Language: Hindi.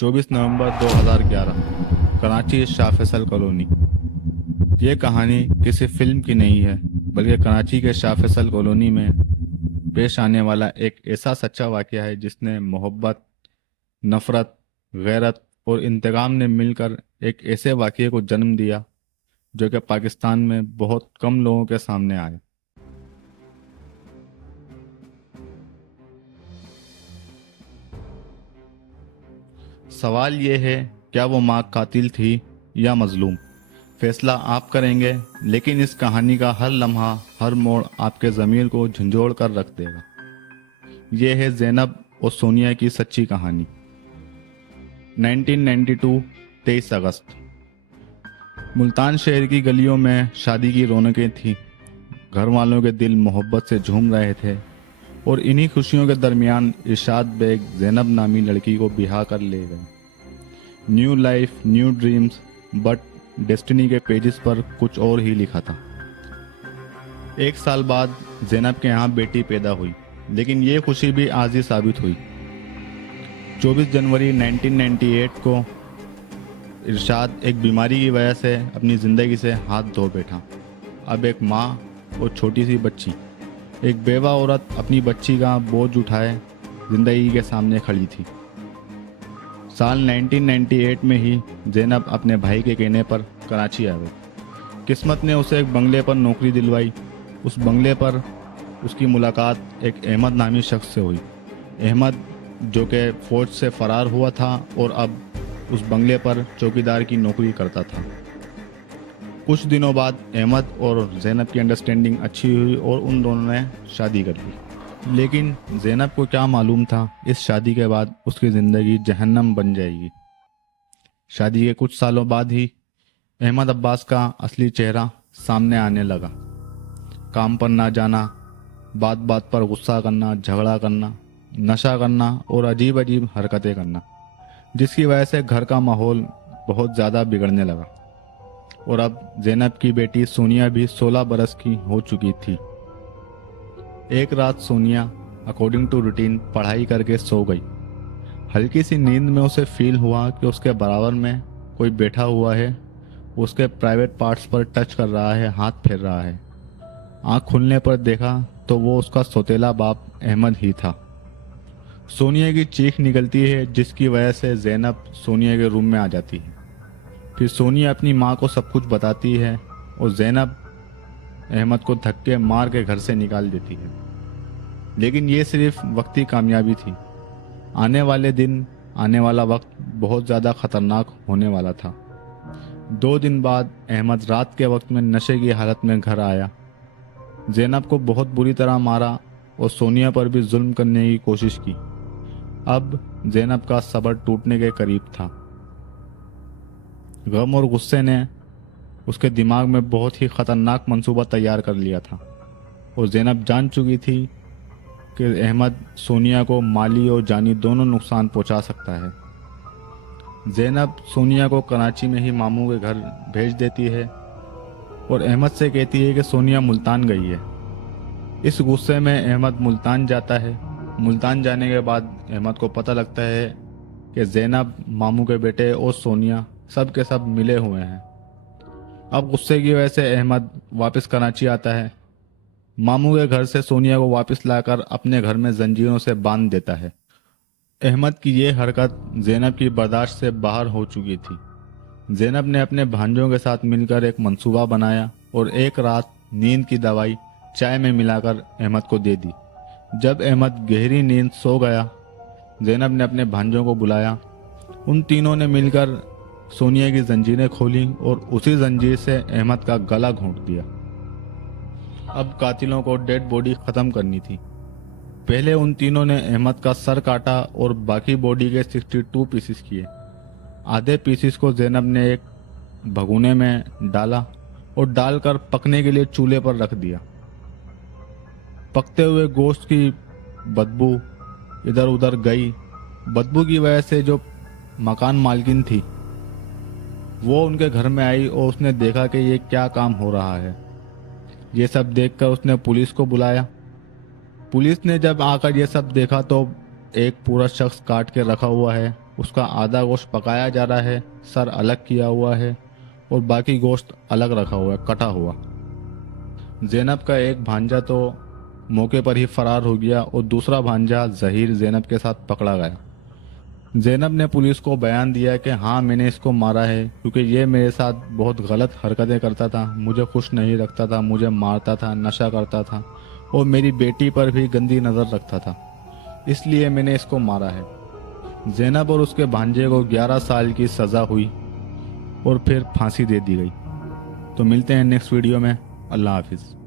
24 नवंबर 2011। कराची शाह फैसल कॉलोनी। ये कहानी किसी फिल्म की नहीं है, बल्कि कराची के शाह फैसल कॉलोनी में पेश आने वाला एक ऐसा सच्चा वाकया है जिसने मोहब्बत, नफ़रत, गैरत और इंतकाम ने मिलकर एक ऐसे वाकये को जन्म दिया जो कि पाकिस्तान में बहुत कम लोगों के सामने आया। सवाल ये है, क्या वो माँ कातिल थी या मजलूम? फैसला आप करेंगे, लेकिन इस कहानी का हर लम्हा, हर मोड़ आपके ज़मीर को झंझोड़ कर रख देगा। ये है ज़ैनब और सोनिया की सच्ची कहानी। 1992, 23 अगस्त। मुल्तान शहर की गलियों में शादी की रौनकें थीं। घर वालों के दिल मोहब्बत से झूम रहे थे और इन्हीं खुशियों के दरमियान इरशाद बेग ज़ैनब नामी लड़की को बिहा कर ले गए। New life, new dreams, but destiny के पेजेस पर कुछ और ही लिखा था। एक साल बाद ज़ैनब के यहाँ बेटी पैदा हुई, लेकिन ये खुशी भी आजी साबित हुई। 24 जनवरी 1998 को इरशाद एक बीमारी की वजह से अपनी ज़िंदगी से हाथ धो बैठा। अब एक माँ और छोटी सी बच्ची, एक बेवा औरत अपनी बच्ची का बोझ उठाए ज़िंदगी के सामने खड़ी थी। साल 1998 में ही ज़ैनब अपने भाई के कहने पर कराची आ गई। किस्मत ने उसे एक बंगले पर नौकरी दिलवाई। उस बंगले पर उसकी मुलाकात एक अहमद नामी शख्स से हुई। अहमद जो कि फ़ौज से फ़रार हुआ था और अब उस बंगले पर चौकीदार की नौकरी करता था। कुछ दिनों बाद अहमद और ज़ैनब की अंडरस्टैंडिंग अच्छी हुई और उन दोनों ने शादी कर ली। लेकिन ज़ैनब को क्या मालूम था, इस शादी के बाद उसकी ज़िंदगी जहन्नम बन जाएगी। शादी के कुछ सालों बाद ही अहमद अब्बास का असली चेहरा सामने आने लगा। काम पर ना जाना, बात बात पर गुस्सा करना, झगड़ा करना, नशा करना और अजीब अजीब हरकतें करना, जिसकी वजह से घर का माहौल बहुत ज़्यादा बिगड़ने लगा। और अब ज़ैनब की बेटी सोनिया भी 16 बरस की हो चुकी थी। एक रात सोनिया अकॉर्डिंग टू रूटीन पढ़ाई करके सो गई। हल्की सी नींद में उसे फील हुआ कि उसके बराबर में कोई बैठा हुआ है, उसके प्राइवेट पार्ट्स पर टच कर रहा है, हाथ फेर रहा है। आँख खुलने पर देखा तो वो उसका सौतेला बाप अहमद ही था। सोनिया की चीख निकलती है, जिसकी वजह से ज़ैनब सोनिया के रूम में आ जाती है। फिर सोनिया अपनी माँ को सब कुछ बताती है और ज़ैनब अहमद को धक्के मार के घर से निकाल देती है। लेकिन ये सिर्फ वक्ती कामयाबी थी। आने वाले दिन, आने वाला वक्त बहुत ज़्यादा ख़तरनाक होने वाला था। 2 दिन बाद अहमद रात के वक्त में नशे की हालत में घर आया। ज़ैनब को बहुत बुरी तरह मारा और सोनिया पर भी जुल्म करने की कोशिश की। अब ज़ैनब का सब्र टूटने के करीब था। गम और गुस्से ने उसके दिमाग में बहुत ही ख़तरनाक मंसूबा तैयार कर लिया था और ज़ैनब जान चुकी थी कि अहमद सोनिया को माली और जानी दोनों नुकसान पहुंचा सकता है। ज़ैनब सोनिया को कराची में ही मामू के घर भेज देती है और अहमद से कहती है कि सोनिया मुल्तान गई है। इस गुस्से में अहमद मुल्तान जाता है। मुल्तान जाने के बाद अहमद को पता लगता है कि ज़ैनब, मामू के बेटे और सोनिया सब के सब मिले हुए हैं। अब गुस्से की वजह से अहमद वापस कराची आता है। मामू के घर से सोनिया को वापस लाकर अपने घर में जंजीरों से बांध देता है। अहमद की ये हरकत ज़ैनब की बर्दाश्त से बाहर हो चुकी थी। ज़ैनब ने अपने भांजों के साथ मिलकर एक मंसूबा बनाया और एक रात नींद की दवाई चाय में मिलाकर अहमद को दे दी। जब अहमद गहरी नींद सो गया, ज़ैनब ने अपने भांजों को बुलाया। उन तीनों ने मिलकर सोनिया की जंजीरें खोली और उसी जंजीर से अहमद का गला घोंट दिया। अब कातिलों को डेड बॉडी ख़त्म करनी थी। पहले उन तीनों ने अहमद का सर काटा और बाकी बॉडी के 62 पीसेस किए। आधे पीसेस को ज़ैनब ने एक भगोने में डाला और डालकर पकने के लिए चूल्हे पर रख दिया। पकते हुए गोश्त की बदबू इधर उधर गई। बदबू की वजह से जो मकान मालकिन थी वो उनके घर में आई और उसने देखा कि ये क्या काम हो रहा है। ये सब देखकर उसने पुलिस को बुलाया। पुलिस ने जब आकर ये सब देखा तो एक पूरा शख्स काट के रखा हुआ है उसका आधा गोश्त पकाया जा रहा है, सर अलग किया हुआ है और बाकी गोश्त अलग रखा हुआ है, कटा हुआ। ज़ैनब का एक भांजा तो मौके पर ही फरार हो गया और दूसरा भांजा ज़हीर ज़ैनब के साथ पकड़ा गया। ज़ैनब ने पुलिस को बयान दिया कि हाँ, मैंने इसको मारा है क्योंकि ये मेरे साथ बहुत गलत हरकतें करता था, मुझे खुश नहीं रखता था, मुझे मारता था, नशा करता था और मेरी बेटी पर भी गंदी नज़र रखता था, इसलिए मैंने इसको मारा है। ज़ैनब और उसके भांजे को 11 साल की सज़ा हुई और फिर फांसी दे दी गई। तो मिलते हैं नेक्स्ट वीडियो में। अल्लाह हाफिज़।